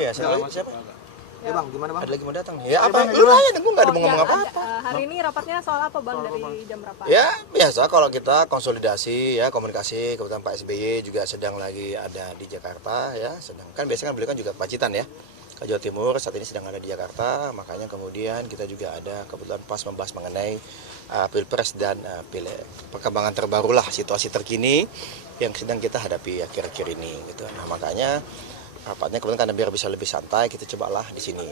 Ya, siapa? Ya bang, gimana bang? Ada lagi mau datang nih. Ya apa? Lu nanya, gue nggak ada mau ngomong apa-apa. Hari ini rapatnya soal apa bang, dari jam berapa? Ya biasa kalau kita konsolidasi ya, komunikasi. Kebetulan Pak SBY juga sedang lagi ada di Jakarta ya. Sedangkan biasanya kan beliau kan juga Pacitan ya, ke Jawa Timur. Saat ini sedang ada di Jakarta. Makanya kemudian kita juga ada kebetulan pas membahas mengenai Pilpres dan Pileg. Perkembangan terbaru lah, situasi terkini yang sedang kita hadapi akhir-akhir ini gitu. Nah makanya rapatnya kemudian karena biar bisa lebih santai, kita cobalah di sini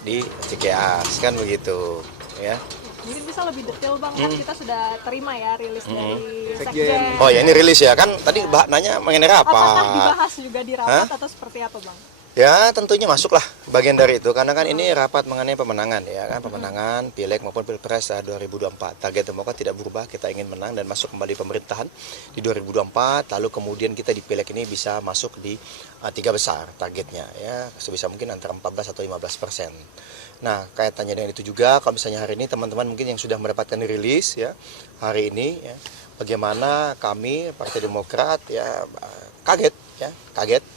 di Cikeas kan begitu ya. Jadi bisa lebih detail bang, kan kita sudah terima ya rilis dari Sekjen. Oh ya, ini rilis ya kan, tadi nanya mengenai rapat. Apakah dibahas juga di rapat atau seperti apa bang? Ya tentunya masuklah bagian dari itu, karena kan ini rapat mengenai pemenangan ya kan, pemenangan Pileg maupun Pilpres 2024. Target Demokrat tidak berubah, kita ingin menang dan masuk kembali pemerintahan di 2024. Lalu kemudian kita di Pileg ini bisa masuk di 3 besar targetnya ya, sebisa mungkin antara 14 atau 15%. Nah kaitannya dengan itu juga, kalau misalnya hari ini teman-teman mungkin yang sudah mendapatkan rilis ya hari ini ya, bagaimana kami Partai Demokrat ya kaget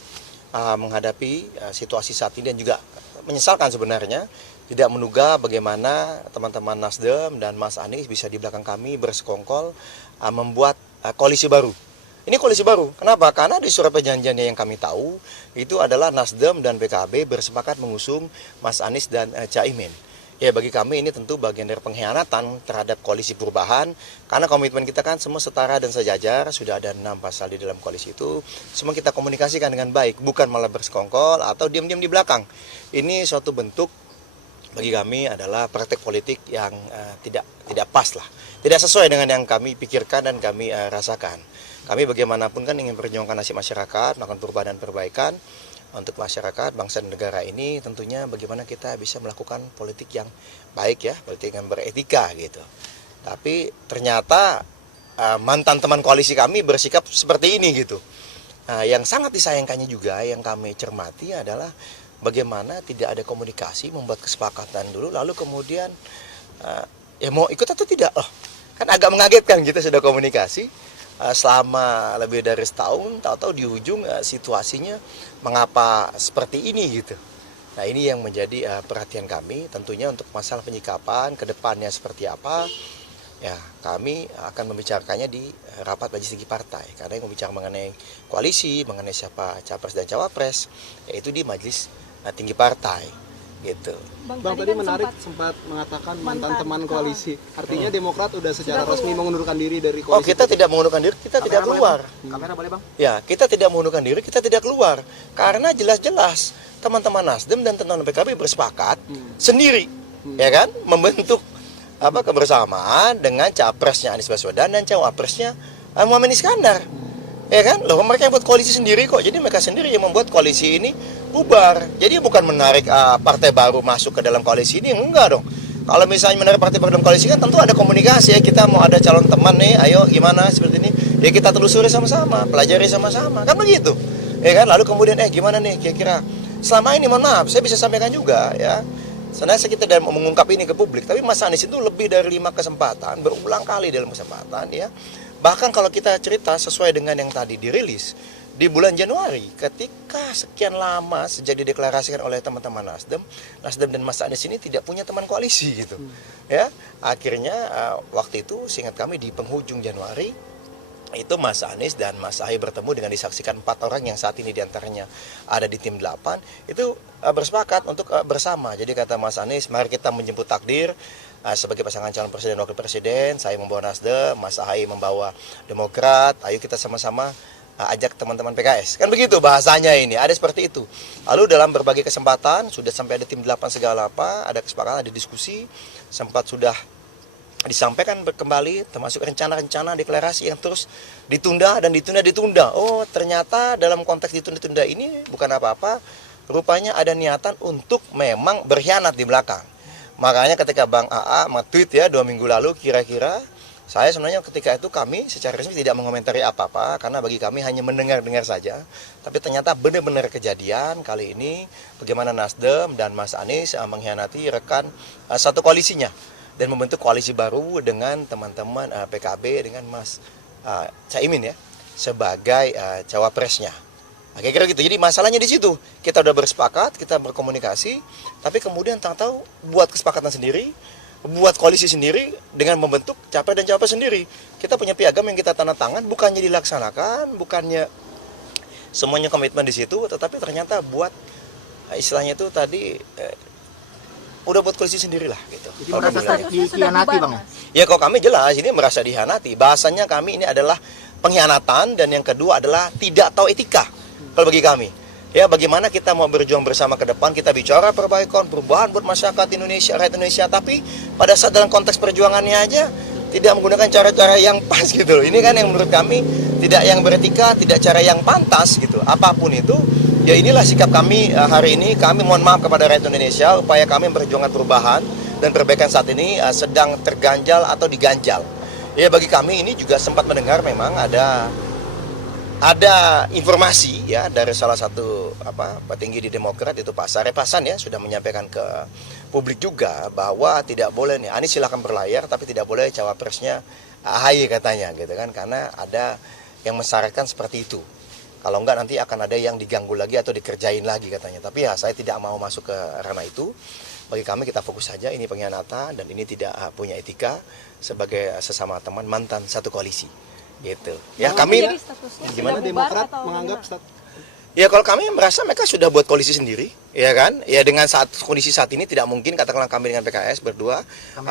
menghadapi situasi saat ini dan juga menyesalkan sebenarnya tidak menduga bagaimana teman-teman Nasdem dan Mas Anies bisa di belakang kami bersekongkol membuat koalisi baru. Ini koalisi baru. Kenapa? Karena di surat perjanjiannya yang kami tahu itu adalah Nasdem dan PKB bersepakat mengusung Mas Anies dan Caimin. Ya bagi kami ini tentu bagian dari pengkhianatan terhadap koalisi perubahan, karena komitmen kita kan semua setara dan sejajar, sudah ada 6 pasal di dalam koalisi itu, semua kita komunikasikan dengan baik, bukan malah bersekongkol atau diam-diam di belakang. Ini suatu bentuk bagi kami adalah praktek politik yang tidak pas lah, tidak sesuai dengan yang kami pikirkan dan kami rasakan. Kami bagaimanapun kan ingin perjuangkan nasib masyarakat, melakukan perubahan dan perbaikan untuk masyarakat, bangsa dan negara ini. Tentunya bagaimana kita bisa melakukan politik yang baik ya, politik yang beretika gitu. Tapi ternyata mantan teman koalisi kami bersikap seperti ini gitu. Nah, yang sangat disayangkannya juga yang kami cermati adalah bagaimana tidak ada komunikasi, membuat kesepakatan dulu, lalu kemudian ya mau ikut atau tidak loh. Kan agak mengagetkan, kita sudah komunikasi selama lebih dari setahun, tahu-tahu di ujung situasinya mengapa seperti ini gitu. Nah ini yang menjadi perhatian kami, tentunya untuk masalah penyikapan ke depannya seperti apa, ya kami akan membicarakannya di rapat majelis tinggi partai, karena yang membicara mengenai koalisi, mengenai siapa capres dan cawapres, yaitu di majelis tinggi partai gitu. Bang tadi kan menarik sempat mengatakan mantan teman koalisi. Artinya Demokrat sudah secara resmi mengundurkan diri dari koalisi. Oh, kita tidak mengundurkan diri, kita tidak keluar. Kamera boleh bang? Ya, kita tidak mengundurkan diri, kita tidak keluar. Karena jelas-jelas teman-teman Nasdem dan teman-teman PKB bersepakat sendiri, ya kan, membentuk kebersamaan dengan capresnya Anies Baswedan dan cawapresnya Muhammad Iskandar. Ya kan, loh mereka yang buat koalisi sendiri kok, jadi mereka sendiri yang membuat koalisi ini bubar. Jadi bukan menarik partai baru masuk ke dalam koalisi ini, enggak dong. Kalau misalnya menarik partai baru dalam koalisi kan tentu ada komunikasi ya, kita mau ada calon teman nih, ayo gimana seperti ini, ya kita telusuri sama-sama, pelajari sama-sama, kan begitu. Ya kan, lalu kemudian gimana nih kira-kira selama ini, mohon maaf, saya bisa sampaikan juga ya. Sebenarnya kita dalam mengungkap ini ke publik, tapi Mas Anies itu lebih dari 5 kesempatan, berulang kali dalam kesempatan ya. Bahkan kalau kita cerita sesuai dengan yang tadi dirilis di bulan Januari, ketika sekian lama sejak dideklarasikan oleh teman-teman Nasdem dan Mas Anies ini tidak punya teman koalisi gitu. Ya, akhirnya waktu itu seingat kami di penghujung Januari itu Mas Anies dan Mas Ahy bertemu dengan disaksikan 4 orang yang saat ini diantaranya ada di tim 8 itu bersepakat untuk bersama. Jadi kata Mas Anies, mari kita menjemput takdir sebagai pasangan calon presiden dan wakil presiden. Saya membawa Nasdem, Mas Ahy membawa Demokrat, ayo kita sama-sama ajak teman-teman PKS. Kan begitu bahasanya ini, ada seperti itu. Lalu dalam berbagai kesempatan, sudah sampai ada tim 8 segala apa, ada kesepakatan, ada diskusi, sempat sudah disampaikan kembali termasuk rencana-rencana deklarasi yang terus ditunda dan ditunda. Oh ternyata dalam konteks ditunda-tunda ini bukan apa-apa, rupanya ada niatan untuk memang berkhianat di belakang. Makanya ketika Bang AA nge-tweet ya 2 minggu lalu kira-kira, saya sebenarnya ketika itu kami secara resmi tidak mengomentari apa-apa, karena bagi kami hanya mendengar-dengar saja. Tapi ternyata benar-benar kejadian kali ini bagaimana Nasdem dan Mas Anies mengkhianati rekan satu koalisinya dan membentuk koalisi baru dengan teman-teman PKB dengan Mas Caimin ya sebagai cawapresnya. Nah, kira-kira gitu. Jadi masalahnya di situ. Kita udah bersepakat, kita berkomunikasi, tapi kemudian tahu-tahu buat kesepakatan sendiri, buat koalisi sendiri dengan membentuk capres dan cawapres sendiri. Kita punya piagam yang kita tanda tangan, bukannya dilaksanakan, bukannya semuanya komitmen di situ, tetapi ternyata buat istilahnya itu tadi udah buat koalisi sendiri lah gitu. Jadi Kalau merasa kami bilang. dikhianati, Bang. Ya kalau kami jelas ini merasa dihianati. Bahasanya kami ini adalah pengkhianatan, dan yang kedua adalah tidak tahu etika. Kalau bagi kami, ya bagaimana kita mau berjuang bersama ke depan, kita bicara perbaikan, perubahan buat masyarakat Indonesia, rakyat Indonesia, tapi pada saat dalam konteks perjuangannya aja tidak menggunakan cara-cara yang pas gitu loh. Ini kan yang menurut kami tidak yang beretika, tidak cara yang pantas gitu. Apapun itu, ya inilah sikap kami hari ini. Kami mohon maaf kepada rakyat Indonesia, upaya kami memperjuangkan perubahan dan perbaikan saat ini sedang terganjal atau diganjal. Ya bagi kami ini juga sempat mendengar memang ada informasi ya dari salah satu petinggi di Demokrat, itu Pak Sarip Hasan ya, sudah menyampaikan ke publik juga bahwa tidak boleh nih Anies silakan berlayar tapi tidak boleh cawapresnya AHY katanya gitu kan, karena ada yang mensyaratkan seperti itu. Kalau enggak nanti akan ada yang diganggu lagi atau dikerjain lagi katanya. Tapi ya saya tidak mau masuk ke ranah itu. Bagi kami kita fokus saja, ini pengkhianatan dan ini tidak punya etika sebagai sesama teman mantan satu koalisi. Gitu. Ya kami Jadi statusnya Gimana sudah bubar Demokrat atau menganggap gimana? ya kalau kami merasa mereka sudah buat koalisi sendiri, ya kan? Ya dengan kondisi saat ini tidak mungkin katakanlah kami dengan PKS berdua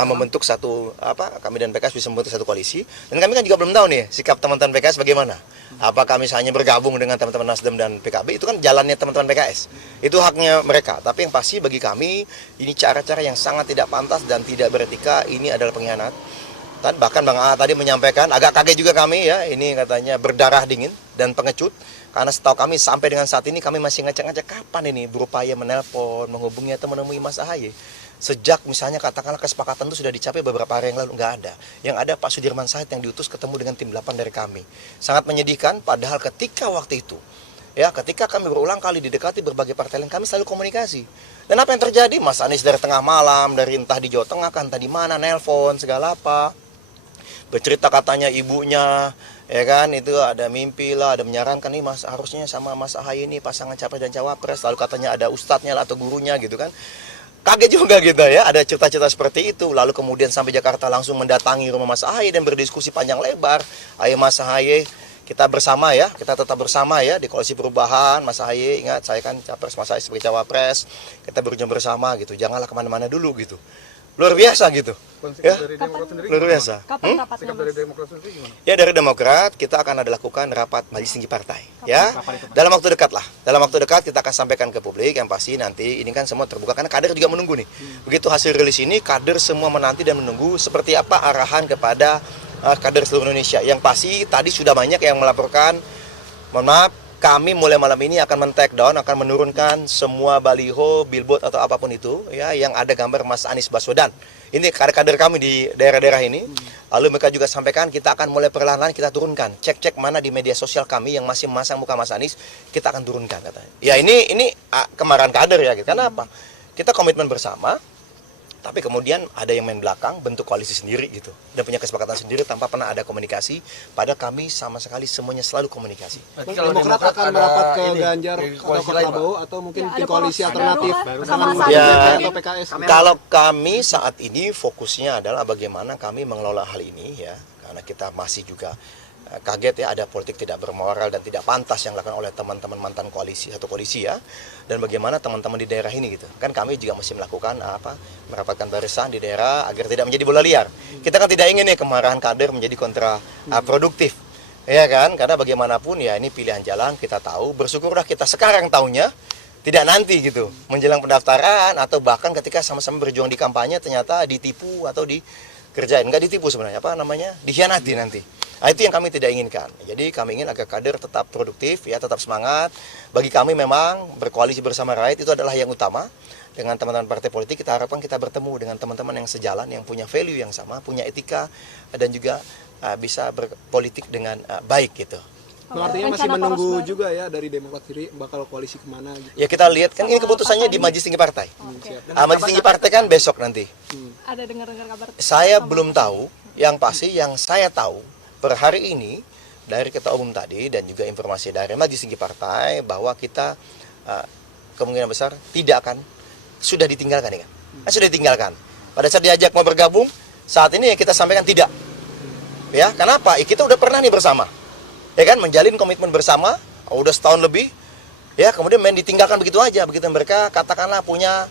membentuk satu kami dan PKS bisa membentuk satu koalisi. Dan kami kan juga belum tahu nih sikap teman-teman PKS bagaimana. Apa kami hanya bergabung dengan teman-teman Nasdem dan PKB, itu kan jalannya teman-teman PKS. Itu haknya mereka. Tapi yang pasti bagi kami ini cara-cara yang sangat tidak pantas dan tidak beretika, ini adalah pengkhianat. Dan bahkan Bang A tadi menyampaikan, agak kaget juga kami ya, ini katanya berdarah dingin dan pengecut. Karena setahu kami sampai dengan saat ini kami masih ngecek-ngecek kapan ini berupaya menelpon, menghubungi atau menemui Mas AHY. Sejak misalnya katakanlah kesepakatan itu sudah dicapai beberapa hari yang lalu, nggak ada. Yang ada Pak Sudirman Said yang diutus ketemu dengan tim 8 dari kami. Sangat menyedihkan, padahal ketika waktu itu, ya ketika kami berulang kali didekati berbagai partai lain, kami selalu komunikasi. Dan apa yang terjadi? Mas Anies dari tengah malam, dari entah di Jawa Tengah, entah di mana, nelpon, segala apa. Bercerita katanya ibunya, ya kan, itu ada mimpi lah, ada menyarankan nih Mas harusnya sama Mas AHY ini pasangan capres dan cawapres, lalu katanya ada ustadznya lah atau gurunya gitu kan. Kaget juga gitu ya, ada cerita-cerita seperti itu. Lalu kemudian sampai Jakarta langsung mendatangi rumah Mas AHY dan berdiskusi panjang lebar. Ayo Mas AHY, kita bersama ya, kita tetap bersama ya di koalisi perubahan. Mas AHY, ingat saya kan capres, Mas AHY sebagai cawapres, kita berjuang bersama gitu, janganlah kemana-mana dulu gitu. Luar biasa gitu ya, dari Demokrat sendiri luar biasa. Kapan rapatnya, Sikap dari Mas? Demokrat sendiri gimana? Ya dari Demokrat kita akan ada lakukan rapat majelis tinggi partai ya. Dalam waktu dekat lah. Dalam waktu dekat kita akan sampaikan ke publik, yang pasti nanti ini kan semua terbuka karena kader juga menunggu nih. Begitu hasil rilis ini kader semua menanti dan menunggu seperti apa arahan kepada kader seluruh Indonesia. Yang pasti tadi sudah banyak yang melaporkan, mohon maaf, kami mulai malam ini akan men-take down, akan menurunkan semua baliho, billboard atau apapun itu ya yang ada gambar Mas Anies Baswedan. Ini kader-kader kami di daerah-daerah ini. Lalu mereka juga sampaikan kita akan mulai perlahan-lahan kita turunkan. Cek-cek mana di media sosial kami yang masih memasang muka Mas Anies, kita akan turunkan katanya. Ya ini kemarahan kader ya gitu. Karena apa? Kita komitmen bersama. Tapi kemudian ada yang main belakang, bentuk koalisi sendiri gitu. Dan punya kesepakatan sendiri tanpa pernah ada komunikasi. Padahal kami sama sekali semuanya selalu komunikasi. Demokrat akan merapat ke Ganjar atau ke Prabowo atau mungkin Ya, tim ada koalisi poros alternatif baru kan, sama sama Ya. atau PKS. Kalau kami saat ini fokusnya adalah bagaimana kami mengelola hal ini ya. Karena kita masih juga kaget ya, ada politik tidak bermoral dan tidak pantas yang dilakukan oleh teman-teman mantan koalisi atau koalisi ya. Dan bagaimana teman-teman di daerah ini gitu. Kan kami juga masih melakukan merapatkan barisan di daerah agar tidak menjadi bola liar. Kita kan tidak ingin nih kemarahan kader menjadi kontraproduktif. Ya kan? Karena bagaimanapun ya ini pilihan jalan, kita tahu. Bersyukurlah kita sekarang tahunya, tidak nanti gitu. Menjelang pendaftaran atau bahkan ketika sama-sama berjuang di kampanye ternyata ditipu atau dikerjain. Enggak ditipu sebenarnya, dikhianati nanti. Nah, itu yang kami tidak inginkan. Jadi kami ingin agar kader tetap produktif, ya tetap semangat. Bagi kami memang berkoalisi bersama rakyat itu adalah yang utama. Dengan teman-teman partai politik kita harapkan kita bertemu dengan teman-teman yang sejalan, yang punya value yang sama, punya etika dan juga bisa berpolitik dengan baik gitu. Artinya masih menunggu juga ya dari Demokrat sendiri bakal koalisi kemana gitu. Ya kita lihat kan ini keputusannya di Majelis Tinggi Partai. Oke. Majelis Tinggi Partai kan besok nanti. Ada dengar-dengar kabar? Saya belum tahu, yang pasti yang saya tahu per hari ini dari Ketua Umum tadi dan juga informasi dari Majelis Tinggi Partai bahwa kita kemungkinan besar tidak akan sudah ditinggalkan ya kan? Sudah ditinggalkan. Pada saat diajak mau bergabung, saat ini kita sampaikan tidak. Ya, kenapa? Kita udah pernah nih bersama. Ya kan, menjalin komitmen bersama, udah setahun lebih. Ya, kemudian main ditinggalkan begitu aja, begitu mereka katakanlah punya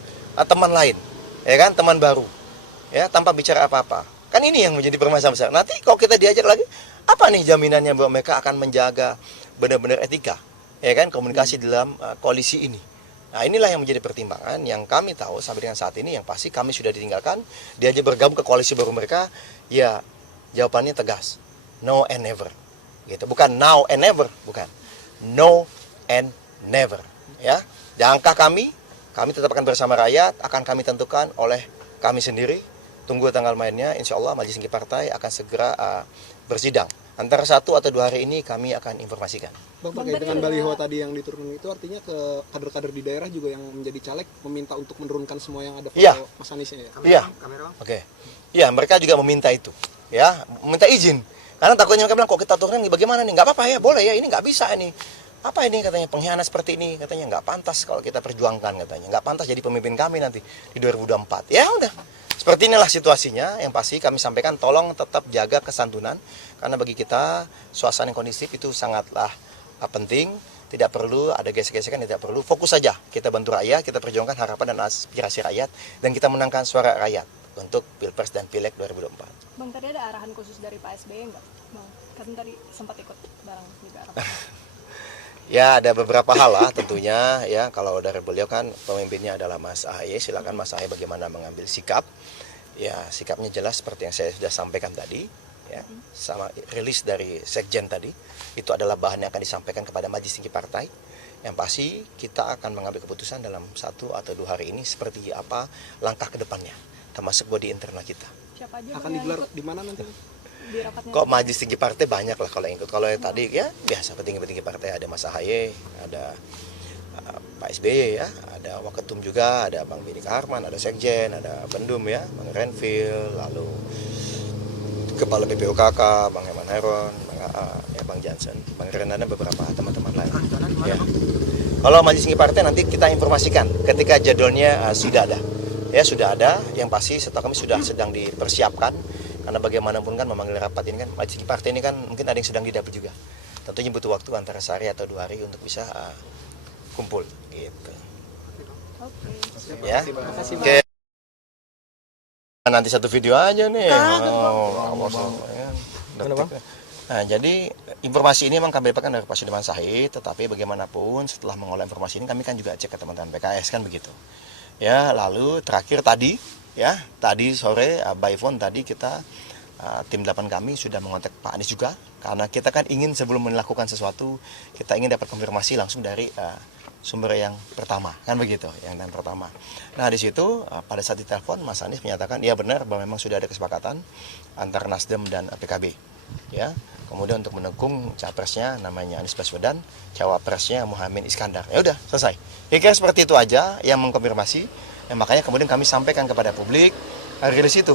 teman lain. Ya kan, teman baru. Ya, tanpa bicara apa-apa. Kan ini yang menjadi permasalahan besar. Nanti kalau kita diajak lagi, apa nih jaminannya bahwa mereka akan menjaga benar-benar etika, ya kan, komunikasi dalam koalisi ini. Nah, inilah yang menjadi pertimbangan yang kami tahu sampai dengan saat ini yang pasti kami sudah ditinggalkan, diajak bergabung ke koalisi baru mereka, ya jawabannya tegas, no and never. Gitu. Bukan now and never, bukan. No and never, ya. Jangka kami tetap akan bersama rakyat, akan kami tentukan oleh kami sendiri. Tunggu tanggal mainnya, insya Allah Majelis Tinggi Partai akan segera bersidang. Antara 1 atau 2 hari ini kami akan informasikan. Bang, terkait dengan baliho tadi yang diturunkan itu artinya ke kader-kader di daerah juga yang menjadi caleg meminta untuk menurunkan semua yang ada foto Ya. Mas Aniesnya ya? Iya. Oke. Iya, mereka juga meminta itu. Ya, meminta izin. Karena takutnya mereka bilang, kok kita turunin bagaimana nih? Nggak apa-apa ya, boleh ya, ini nggak bisa ini. Apa ini katanya, pengkhianat seperti ini, katanya nggak pantas kalau kita perjuangkan katanya. Nggak pantas jadi pemimpin kami nanti di 2024. Ya udah. Seperti inilah situasinya, yang pasti kami sampaikan tolong tetap jaga kesantunan karena bagi kita suasana yang kondusif itu sangatlah penting, tidak perlu ada gesek-gesekan, tidak perlu, fokus saja kita bantu rakyat, kita perjuangkan harapan dan aspirasi rakyat dan kita menangkan suara rakyat untuk Pilpres dan Pileg 2024. Bang, tadi ada arahan khusus dari Pak SBY enggak? Bang, kan tadi sempat ikut bareng juga Ya ada beberapa hal lah tentunya ya, kalau dari beliau kan pemimpinnya adalah Mas AHY, silakan Mas AHY bagaimana mengambil sikap. Ya sikapnya jelas seperti yang saya sudah sampaikan tadi ya, sama rilis dari Sekjen tadi itu adalah bahan yang akan disampaikan kepada Majelis Tinggi Partai. Yang pasti kita akan mengambil keputusan dalam 1 atau 2 hari ini seperti apa langkah ke depannya, termasuk body internal kita. Siapa aja Akan digelar di mana nanti? di rapatnya? Kok Majelis Tinggi Partai banyak lah kalau yang ikut. Kalau yang tadi ya biasa petinggi-petinggi partai, ada Mas AHY, ada Pak SBY ya, ada Waketum juga, ada Bang Benny Kaharman, ada Sekjen, ada Bendum ya, Bang Renvil, lalu Kepala BPUKK, Bang Eman Heron, Bang AA, ya Bang Jansen, Bang Renan dan beberapa teman-teman lain. Ya. Kalau Majelis Tinggi Partai nanti kita informasikan ketika jadwalnya sudah ada. Ya sudah ada, yang pasti setelah kami sudah sedang dipersiapkan. Karena bagaimanapun kan memanggil rapat ini kan, Majelis Tinggi Partai ini kan mungkin ada yang sedang didapil juga. Tentunya butuh waktu antara sehari atau 2 hari untuk bisa kumpul gitu. Oke. Ya. Oke. Nanti satu video aja nih. Nah, jadi informasi ini memang kami dapatkan dari Pak Sudirman Said, tetapi bagaimanapun setelah mengolah informasi ini kami kan juga cek ke teman-teman PKS kan begitu. Ya, lalu terakhir tadi ya, tadi sore by phone tadi kita tim 8 kami sudah mengontak Pak Anies juga karena kita kan ingin sebelum melakukan sesuatu kita ingin dapat konfirmasi langsung dari sumber yang pertama kan begitu, yang pertama. Nah di situ pada saat ditelepon Mas Anies menyatakan iya benar bahwa memang sudah ada kesepakatan antara Nasdem dan PKB ya. Kemudian untuk mendukung capresnya namanya Anies Baswedan, cawapresnya Muhaimin Iskandar. Ya udah selesai. Kira-kira seperti itu aja yang mengkonfirmasi. Ya, makanya kemudian kami sampaikan kepada publik rilis itu.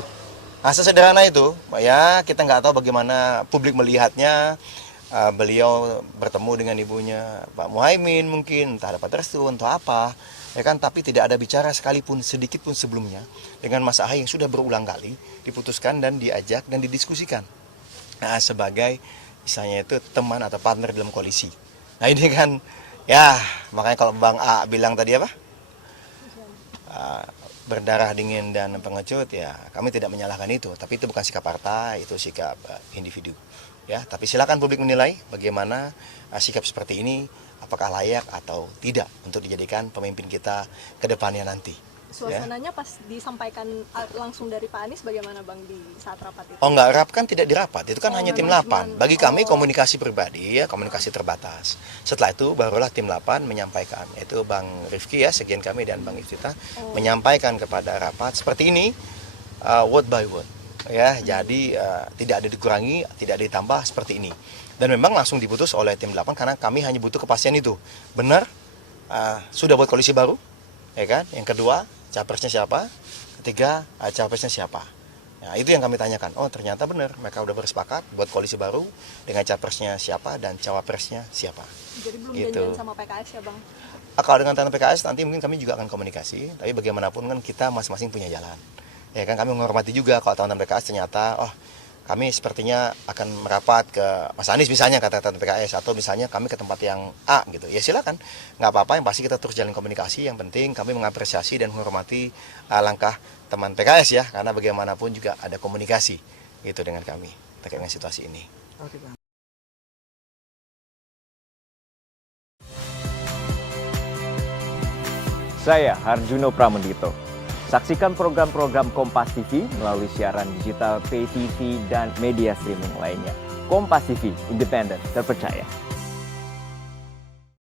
Nah, sesederhana itu, ya kita nggak tahu bagaimana publik melihatnya. Beliau bertemu dengan ibunya Pak Muhaimin mungkin, entah dapat restu, entah apa, ya kan. Tapi tidak ada bicara sekalipun sedikit pun sebelumnya dengan Mas AHY yang sudah berulang kali diputuskan dan diajak dan didiskusikan. Nah, sebagai misalnya itu teman atau partner dalam koalisi. Nah ini kan, ya makanya kalau Bang A bilang tadi apa? Berdarah dingin dan pengecut ya kami tidak menyalahkan itu, tapi itu bukan sikap partai, itu sikap individu ya. Tapi silakan publik menilai bagaimana sikap seperti ini, apakah layak atau tidak untuk dijadikan pemimpin kita ke depannya nanti. Suasananya pas disampaikan langsung dari Pak Anies bagaimana Bang di saat rapat itu? Oh enggak, rapat kan tidak dirapat, itu kan hanya tim 8. Bagi kami komunikasi pribadi ya, komunikasi terbatas. Setelah itu barulah tim 8 menyampaikan, yaitu Bang Rifki ya, sekian kami dan Bang Iftitah menyampaikan kepada rapat seperti ini word by word ya. Jadi tidak ada dikurangi, tidak ada ditambah seperti ini. Dan memang langsung diputus oleh tim 8 karena kami hanya butuh kepastian itu. Benar sudah buat koalisi baru ya kan? Yang kedua, capresnya siapa? Ketiga, capresnya siapa? Nah, itu yang kami tanyakan. Oh, ternyata benar, mereka udah bersepakat buat koalisi baru dengan capresnya siapa dan cawapresnya siapa. Jadi belum Gitu. janjian sama PKS ya Bang? Kalau dengan tangan PKS nanti mungkin kami juga akan komunikasi, tapi bagaimanapun kan kita masing-masing punya jalan. Ya kan kami menghormati juga kalau tangan PKS ternyata kami sepertinya akan merapat ke Mas Anies misalnya kata tangan PKS, atau misalnya kami ke tempat yang A gitu. Ya silakan, nggak apa-apa, yang pasti kita terus jalin komunikasi. Yang penting kami mengapresiasi dan menghormati langkah teman PKS ya, karena bagaimanapun juga ada komunikasi gitu dengan kami terkait dengan situasi ini. Oke, Bang. Saya Harjuno Pramendito. Saksikan program-program Kompas TV melalui siaran digital, pay TV, dan media streaming lainnya. Kompas TV, independen, terpercaya.